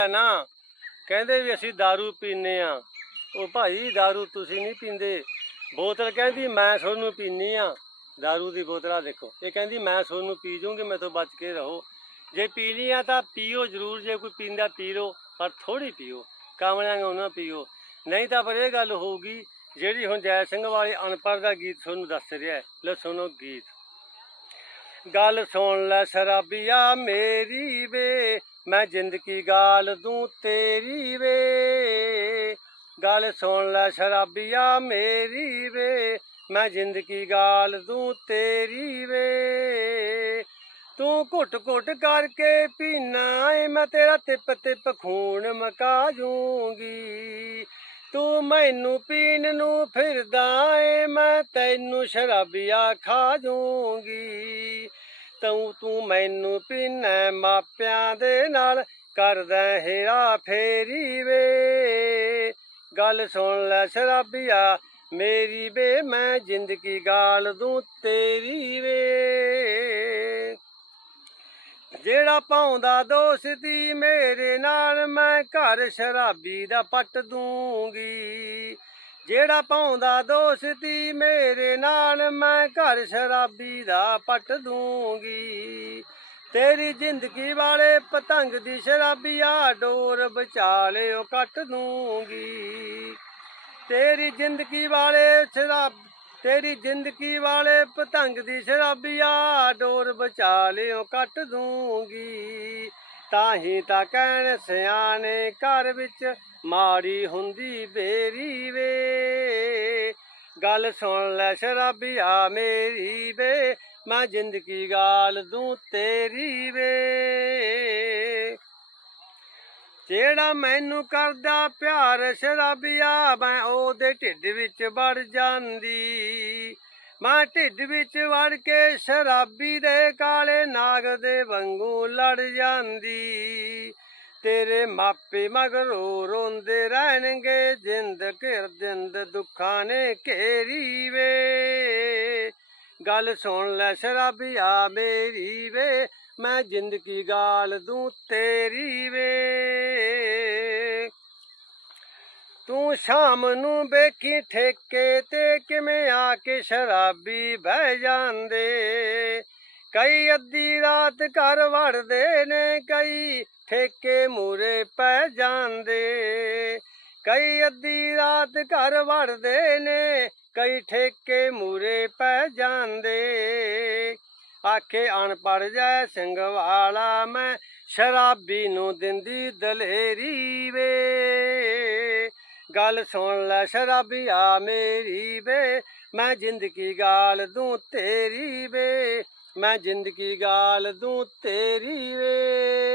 ਹੈ ਨਾ ਕਹਿੰਦੇ ਵੀ ਅਸੀਂ दारू ਪੀਨੇ ਆ ਉਹ ਭਾਈ दारू ਤੁਸੀਂ ਨਹੀਂ ਪੀਂਦੇ ਬੋਤਲ ਕਹਿੰਦੀ ਮੈਂ ਤੁਹਾਨੂੰ ਪੀਨੀ ਆ दारू ਦੀ ਬੋਤਲਾਂ ਦੇਖੋ ਇਹ ਕਹਿੰਦੀ ਮੈਂ ਤੁਹਾਨੂੰ ਪੀ ਜੂੰਗੀ ਮੈਥੋਂ ਬਚ ਕੇ ਰਹੋ ਜੇ ਪੀ ਲਈ ਆ ਤਾਂ ਪੀਓ ਜ਼ਰੂਰ ਜੇ ਕੋਈ ਪੀਂਦਾ ਪੀ ਲਓ ਪਰ ਥੋੜੀ ਪੀਓ ਕਾਮਲਿਆਂ ਨੂੰ ਨਾ ਪੀਓ ਨਹੀਂ ਤਾਂ ਪਰ ਇਹ ਗੱਲ ਹੋਊਗੀ ਜਿਹੜੀ ਹੁਣ ਜੈ ਸਿੰਘ ਵਾਲੇ ਅਨਪੜ੍ਹ ਦਾ ਗੀਤ ਤੁਹਾਨੂੰ ਦੱਸ ਰਿਹਾ ਹੈ। ਲਓ ਸੁਣੋ ਗੀਤ ਗੱਲ ਸੁਣ ਲੈ ਸ਼ਰਾਬੀਆ ਮੇਰੀ ਵੇ, ਮੈਂ ਜ਼ਿੰਦਗੀ ਗਾਲ ਦੂੰ ਤੇਰੀ ਵੇ। ਗੱਲ ਸੁਣ ਲੈ ਸ਼ਰਾਬੀਆ ਮੇਰੀ ਵੇ, ਮੈਂ ਜ਼ਿੰਦਗੀ ਗਾਲ ਦੂੰ ਤੇਰੀ ਵੇ। ਤੂੰ ਘੁੱਟ ਘੁੱਟ ਕਰਕੇ ਪੀਣਾ ਏ, ਮੈਂ ਤੇਰਾ ਤਿਪ ਤਿਪ ਖੂਨ ਮਕਾ ਜੂੰਗੀ। ਤੂੰ ਮੈਨੂੰ ਪੀਣ ਨੂੰ ਫਿਰਦਾ ਏ, ਮੈਂ ਤੈਨੂੰ ਸ਼ਰਾਬੀਆ ਖਾ ਜੂੰਗੀ। ਤੂੰ ਤੂੰ ਮੈਨੂੰ ਪੀਣਾ ਮਾਪਿਆਂ ਦੇ ਨਾਲ ਕਰਦਾ ਹੇਰਾ ਫੇਰੀ ਵੇ। ਗੱਲ ਸੁਣ ਲੈ ਸ਼ਰਾਬੀਆ, ਮੇਰੀ ਵੇ, ਮੈਂ ਜ਼ਿੰਦਗੀ ਗਾਲ ਦੂੰ ਤੇਰੀ ਵੇ। ਜਿਹੜਾ ਪਾਉਂਦਾ ਦੋਸਤੀ ਮੇਰੇ ਨਾਲ, ਮੈਂ ਘਰ ਸ਼ਰਾਬੀ ਦਾ ਪੱਟ ਦੂੰਗੀ। ਜਿਹੜਾ ਪਾਉਂਦਾ ਦੋਸਤੀ ਮੇਰੇ ਨਾਲ ਮੈਂ ਘਰ ਸ਼ਰਾਬੀ ਦਾ ਪੱਟ ਦੂੰਗੀ। ਤੇਰੀ ਜ਼ਿੰਦਗੀ ਵਾਲੇ ਪਤੰਗ ਦੀ ਸ਼ਰਾਬੀਆ ਡੋਰ ਬਚਾ ਲਿਓ ਕੱਟ ਦੂੰਗੀ। ਤੇਰੀ ਜ਼ਿੰਦਗੀ ਵਾਲੇ ਸ਼ਰਾਬ, ਤੇਰੀ ਜ਼ਿੰਦਗੀ ਵਾਲੇ ਪਤੰਗ ਦੀ ਸ਼ਰਾਬੀਆ ਡੋਰ ਬਚਾ ਲਿਓ ਕੱਟ ਦੂੰਗੀ। ਤਾਂ ਹੀ ਤਾਂ ਕਹਿਣ ਸਿਆਣੇ ਘਰ ਵਿੱਚ ਮਾੜੀ ਹੁੰਦੀ ਬੇਰੀ ਵੇ। ਗੱਲ ਸੁਣ ਲੈ ਸ਼ਰਾਬੀਆ ਮੇਰੀ ਵੇ, ਮੈਂ ਜ਼ਿੰਦਗੀ ਗਾਲ ਦੂੰ ਤੇਰੀ ਵੇ। ਜਿਹੜਾ ਮੈਨੂੰ ਕਰਦਾ ਪਿਆਰ ਸ਼ਰਾਬੀਆ, ਮੈਂ ਉਹਦੇ ਢਿੱਡ ਵਿੱਚ ਵੜ ਜਾਂਦੀ। ਮੈਂ ਢਿੱਡ ਵਿੱਚ ਵੜ ਕੇ ਸ਼ਰਾਬੀ ਦੇ ਕਾਲੇ ਨਾਗ ਦੇ ਵਾਂਗੂ ਲੜ ਜਾਂਦੀ। ਤੇਰੇ ਮਾਪੇ ਮਗਰੋਂ ਰੋਂਦੇ ਰਹਿਣਗੇ, ਜਿੰਦ ਘਿਰ ਜਿੰਦ ਦੁੱਖਾਂ ਨੇ ਘੇਰੀ ਵੇ। ਗੱਲ ਸੁਣ ਲੈ ਸ਼ਰਾਬੀਆ ਮੇਰੀ ਵੇ, ਮੈਂ ਜ਼ਿੰਦਗੀ ਗਾਲ ਦੂੰ ਤੇਰੀ ਵੇ। ਤੂੰ ਸ਼ਾਮ ਨੂੰ ਵੇਖੀ ਠੇਕੇ ਤੇ ਕਿਵੇਂ ਆ ਕੇ ਸ਼ਰਾਬੀ ਬਹਿ ਜਾਂਦੇ। ਕਈ ਅੱਧੀ ਰਾਤ ਘਰ ਵੜਦੇ ਨੇ, ਕਈ ਠੇਕੇ ਮੂਰੇ ਪੈ ਜਾਂਦੇ। ਕਈ ਅੱਧੀ ਰਾਤ ਘਰ ਵੜਦੇ ਨੇ, ਕਈ ਠੇਕੇ ਮੂਰੇ ਪੈ ਜਾਂਦੇ। ਆਖੇ, ਅਨਪੜ੍ਹ ਜੈ ਸਿੰਘ ਵਾਲਾ, ਮੈਂ ਸ਼ਰਾਬੀ ਨੂੰ ਦਿੰਦੀ ਦਲੇਰੀ ਵੇ। ਗੱਲ ਸੁਣ ਲੈ ਸ਼ਰਾਬੀਆ ਮੇਰੀ ਵੇ, ਮੈਂ ਜ਼ਿੰਦਗੀ ਗਾਲ ਦੂੰ ਤੇਰੀ ਵੇ। ਮੈਂ ਜ਼ਿੰਦਗੀ ਗਾਲ ਦੂੰ ਤੇਰੀ ਵੇ।